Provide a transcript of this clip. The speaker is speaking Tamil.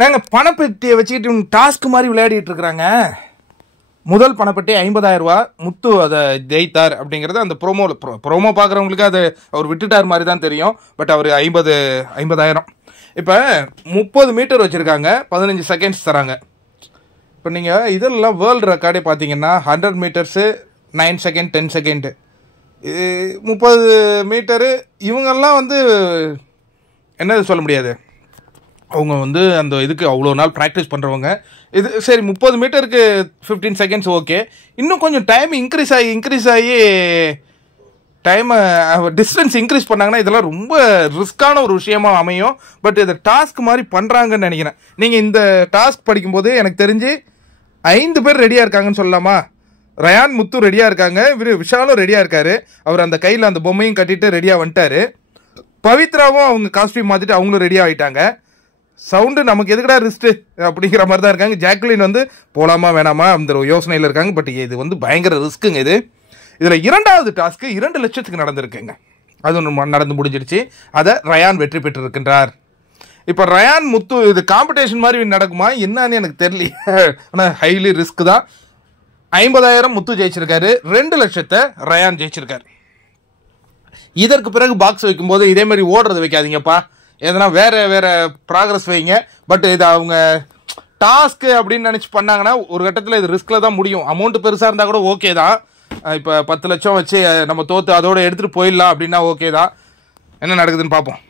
நாங்கள் பணப்பெட்டியை வச்சுக்கிட்டு டாஸ்க் மாதிரி விளையாடிட்டு இருக்கிறாங்க. முதல் பணப்பெட்டி 50,000 ரூபா. முத்து அதை ஜெயித்தார் அப்படிங்கிறது அந்த ப்ரோமோ பார்க்குறவங்களுக்கு அது அவர் விட்டுட்டார் மாதிரி தான் தெரியும். பட் அவர் 50,000. இப்போ 30 மீட்டர் வச்சுருக்காங்க, 15 செகண்ட்ஸ் தராங்க. இப்போ நீங்கள் இதெல்லாம் வேர்ல்டு ரெக்கார்டே பார்த்தீங்கன்னா 100 மீட்டர்ஸு 9 செகண்ட் 10 செகண்டு, 30 மீட்டரு. இவங்கெல்லாம் வந்து என்னது சொல்ல முடியாது, அவங்க வந்து அந்த இதுக்கு அவ்வளோ நாள் ப்ராக்டிஸ் பண்ணுறவங்க. இது சரி 30 மீட்டருக்கு 15 செகண்ட்ஸ் ஓகே. இன்னும் கொஞ்சம் டைம் இன்க்ரீஸ் ஆகி டைமை டிஸ்டன்ஸ் இன்க்ரீஸ் பண்ணாங்கன்னா இதெல்லாம் ரொம்ப ரிஸ்க்கான ஒரு விஷயமா அமையும். பட் இதை டாஸ்க் மாதிரி பண்ணுறாங்கன்னு நினைக்கிறேன். நீங்கள் இந்த டாஸ்க் படிக்கும்போது எனக்கு தெரிஞ்சு 5 பேர் ரெடியாக இருக்காங்கன்னு சொல்லலாமா? ரயான், முத்து ரெடியாக இருக்காங்க, விஷாலும் ரெடியாக இருக்காரு. அவர் அந்த கையில் அந்த பொம்மையும் கட்டிட்டு ரெடியாக வந்துட்டாரு. பவித்ராவும் அவங்க காஸ்டியூம் மாற்றிட்டு அவங்களும் ரெடியாக ஆகிட்டாங்க. சவுண்டு நமக்கு எதுக்கடா ரிஸ்ட்டு அப்படிங்கிற மாதிரி தான் இருக்காங்க. ஜாக்லின் வந்து போகலாமா வேணாமா அந்த யோசனையில் இருக்காங்க. பட் இது வந்து பயங்கர ரிஸ்க்குங்க. இதில் 2வது டாஸ்க்கு 2 லட்சத்துக்கு நடந்திருக்குங்க. அது ஒன்று நடந்து முடிஞ்சிடுச்சு. அதை ரயான் வெற்றி பெற்றிருக்கின்றார். இப்போ ரயான் முத்து இது காம்படிஷன் மாதிரி நடக்குமா என்னன்னு எனக்கு தெரியல. ஆனால் ஹைலி ரிஸ்க் தான். 50,000 முத்து ஜெயிச்சிருக்காரு, 2 லட்சத்தை ரயான் ஜெயிச்சிருக்காரு. இதற்கு பிறகு பாக்ஸ் வைக்கும்போது இதே மாதிரி ஓடுறது வைக்காதீங்கப்பா, எதனா வேற ப்ராக்ரஸ் வைங்க. பட் இது அவங்க டாஸ்க்கு அப்படின்னு நினச்சி பண்ணாங்கன்னா ஒரு கட்டத்தில் இது ரிஸ்கில் தான் முடியும். அமௌண்ட் பெருசாக இருந்தால் கூட ஓகே தான். இப்போ 10 லட்சம் வச்சு நம்ம தோற்று அதோடு எடுத்துகிட்டு போயிடலாம் அப்படின்னா ஓகே தான். என்ன நடக்குதுன்னு பார்ப்போம்.